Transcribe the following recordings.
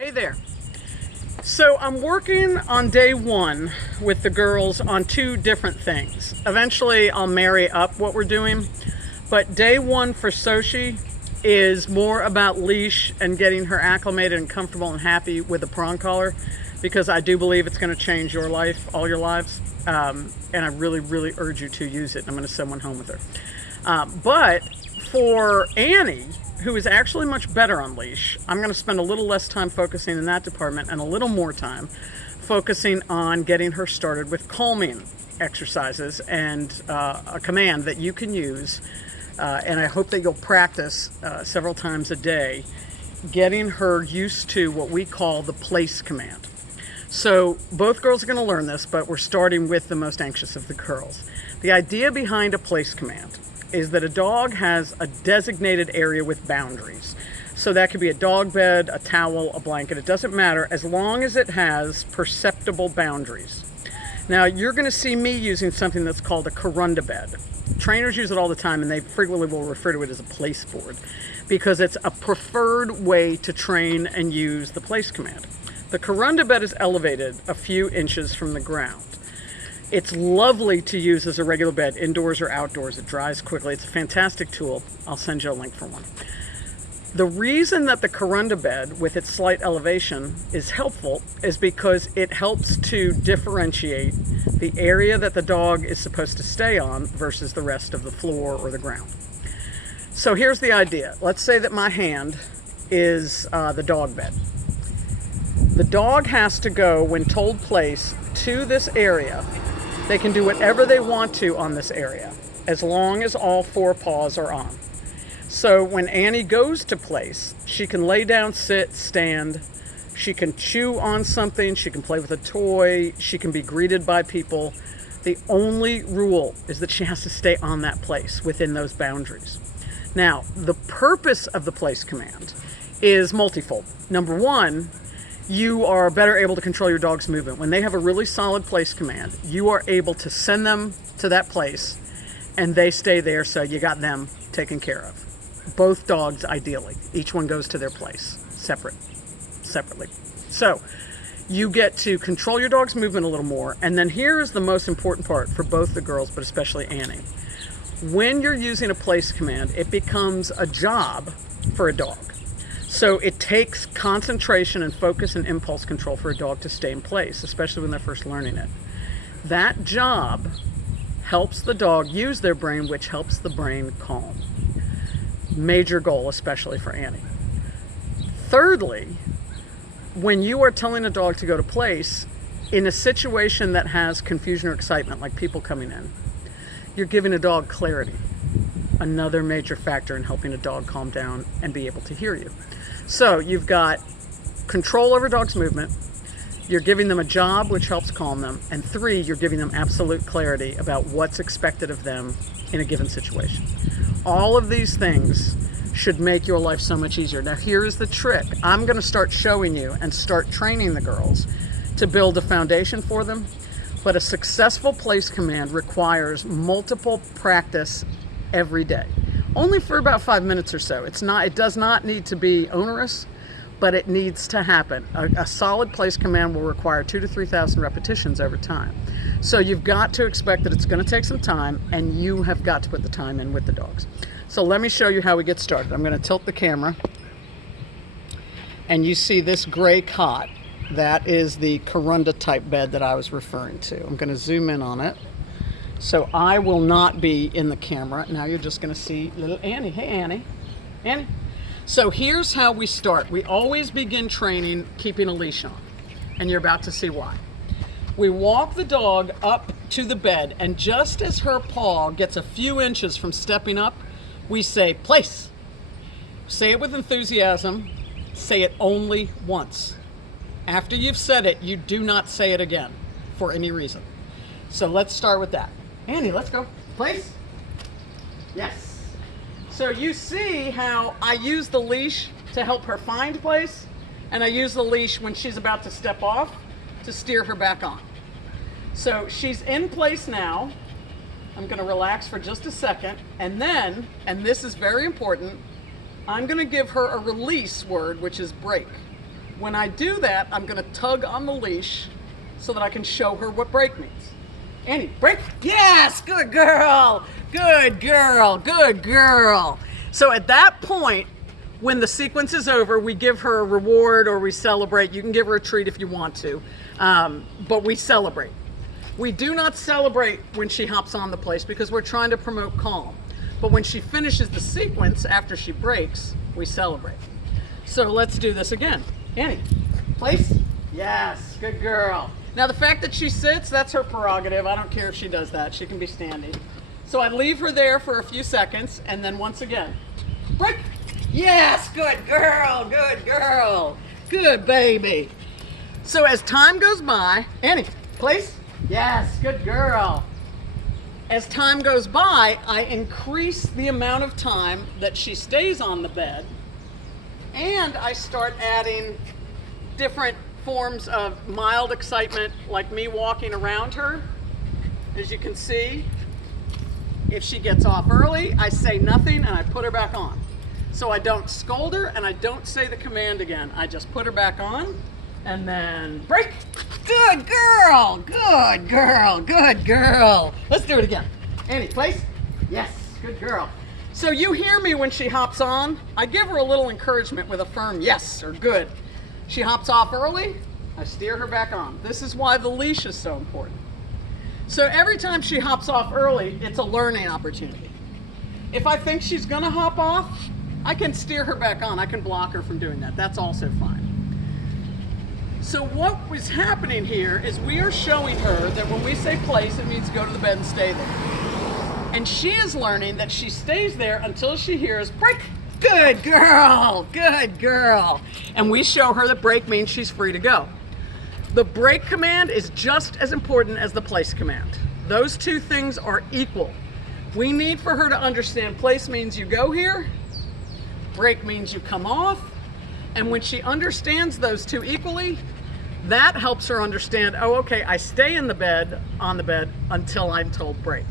Hey there. So I'm working on day one with the girls on two different things. Eventually I'll marry up what we're doing, but day one for Sochi is more about leash and getting her acclimated and comfortable and happy with the prong collar, because I do believe it's going to change your life, all your lives, and I really urge you to use it. I'm going to send one home with her. But for Annie, who is actually much better on leash, I'm going to spend a little less time focusing in that department and a little more time focusing on getting her started with calming exercises and a command that you can use, and I hope that you'll practice several times a day, getting her used to what we call the place command. So both girls are going to learn this, but we're starting with the most anxious of the girls. The idea behind a place command is that a dog has a designated area with boundaries. So that could be a dog bed, a towel, a blanket, it doesn't matter, as long as it has perceptible boundaries. Now you're going to see me using something that's called a Corunda bed. Trainers use it all the time, and they frequently will refer to it as a place board because it's a preferred way to train and use the place command. The Corunda bed is elevated a few inches from the ground. It's lovely to use as a regular bed, indoors or outdoors. It dries quickly. It's a fantastic tool. I'll send you a link for one. The reason that the Corunda bed, with its slight elevation, is helpful is because it helps to differentiate the area that the dog is supposed to stay on versus the rest of the floor or the ground. So here's the idea. Let's say that my hand is the dog bed. The dog has to go, when told place, to this area. They can do whatever they want to on this area, as long as all four paws are on. So when Annie goes to place, she can lay down, sit, stand, she can chew on something, she can play with a toy, she can be greeted by people. The only rule is that she has to stay on that place within those boundaries. Now, the purpose of the place command is multifold. Number one, you are better able to control your dog's movement. When they have a really solid place command, you are able to send them to that place and they stay there, so you got them taken care of. Both dogs, ideally. Each one goes to their place, separately. So you get to control your dog's movement a little more, and then here is the most important part for both the girls, but especially Annie. When you're using a place command, it becomes a job for a dog. So it takes concentration and focus and impulse control for a dog to stay in place, especially when they're first learning it. That job helps the dog use their brain, which helps the brain calm. Major goal, especially for Annie. Thirdly, when you are telling a dog to go to place, in a situation that has confusion or excitement, like people coming in, you're giving a dog clarity. Another major factor in helping a dog calm down and be able to hear you. So you've got control over dog's movement, you're giving them a job which helps calm them, and three, you're giving them absolute clarity about what's expected of them in a given situation. All of these things should make your life so much easier. Now here's the trick. I'm going to start showing you and start training the girls to build a foundation for them, but a successful place command requires multiple practice every day. Only for about 5 minutes or so. It does not need to be onerous, but it needs to happen. A solid place command will require 2,000 to 3,000 repetitions over time. So you've got to expect that it's going to take some time, and you have got to put the time in with the dogs. So let me show you how we get started. I'm going to tilt the camera, and you see this gray cot. That is the Corunda type bed that I was referring to. I'm going to zoom in on it. So I will not be in the camera. Now you're just going to see little Annie. Hey, Annie. Annie. So here's how we start. We always begin training keeping a leash on, and you're about to see why. We walk the dog up to the bed, and just as her paw gets a few inches from stepping up, we say, place. Say it with enthusiasm. Say it only once. After you've said it, you do not say it again for any reason. So let's start with that. Annie, let's go. Place? Yes. So you see how I use the leash to help her find place, and I use the leash when she's about to step off to steer her back on. So she's in place now. I'm going to relax for just a second, and then, and this is very important, I'm going to give her a release word, which is break. When I do that, I'm gonna tug on the leash so that I can show her what break means. Annie, break. Yes, good girl, good girl, good girl. So at that point, when the sequence is over, we give her a reward or we celebrate. You can give her a treat if you want to, but we celebrate. We do not celebrate when she hops on the place because we're trying to promote calm. But when she finishes the sequence after she breaks, we celebrate. So let's do this again. Annie, place. Yes, good girl. Now the fact that she sits, that's her prerogative. I don't care if she does that. She can be standing. So I leave her there for a few seconds and then once again, break. Yes, good girl, good girl. Good baby. So as time goes by, Annie, place. Yes, good girl. As time goes by, I increase the amount of time that she stays on the bed, and I start adding different forms of mild excitement, like me walking around her. As you can see, if she gets off early, I say nothing and I put her back on. So I don't scold her and I don't say the command again. I just put her back on and then break. Good girl, good girl, good girl. Let's do it again. Annie, place. Yes, good girl. So you hear me when she hops on. I give her a little encouragement with a firm yes or good. She hops off early, I steer her back on. This is why the leash is so important. So every time she hops off early, it's a learning opportunity. If I think she's gonna hop off, I can steer her back on. I can block her from doing that. That's also fine. So what was happening here is we are showing her that when we say place, it means go to the bed and stay there. And she is learning that she stays there until she hears break. Good girl, good girl. And we show her that break means she's free to go. The break command is just as important as the place command. Those two things are equal. We need for her to understand place means you go here, break means you come off, and when she understands those two equally, that helps her understand, oh, okay, I stay in the bed, on the bed, until I'm told break.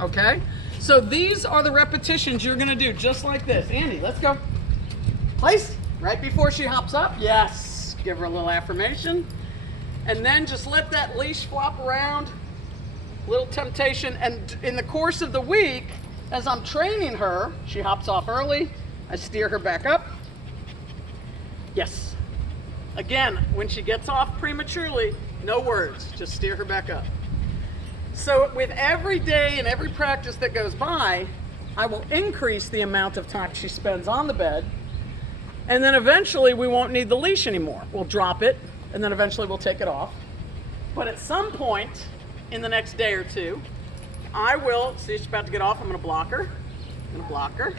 Okay? So these are the repetitions you're gonna do, just like this. Andy, let's go. Place, right before she hops up. Yes, give her a little affirmation. And then just let that leash flop around, little temptation. And in the course of the week, as I'm training her, she hops off early, I steer her back up. Yes. Again, when she gets off prematurely, no words, just steer her back up. So with every day and every practice that goes by, I will increase the amount of time she spends on the bed, and then eventually we won't need the leash anymore. We'll drop it, and then eventually we'll take it off. But at some point in the next day or two, I will, see she's about to get off, I'm gonna block her. I'm gonna block her.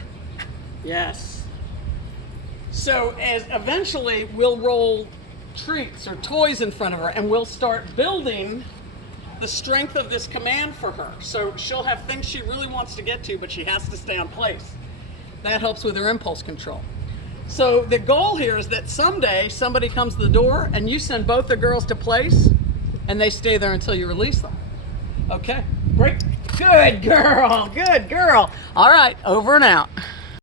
Yes. So as eventually we'll roll treats or toys in front of her and we'll start building the strength of this command for her. So she'll have things she really wants to get to, but she has to stay on place. That helps with her impulse control. So the goal here is that someday somebody comes to the door and you send both the girls to place and they stay there until you release them. Okay, break. Good girl, good girl. All right, over and out.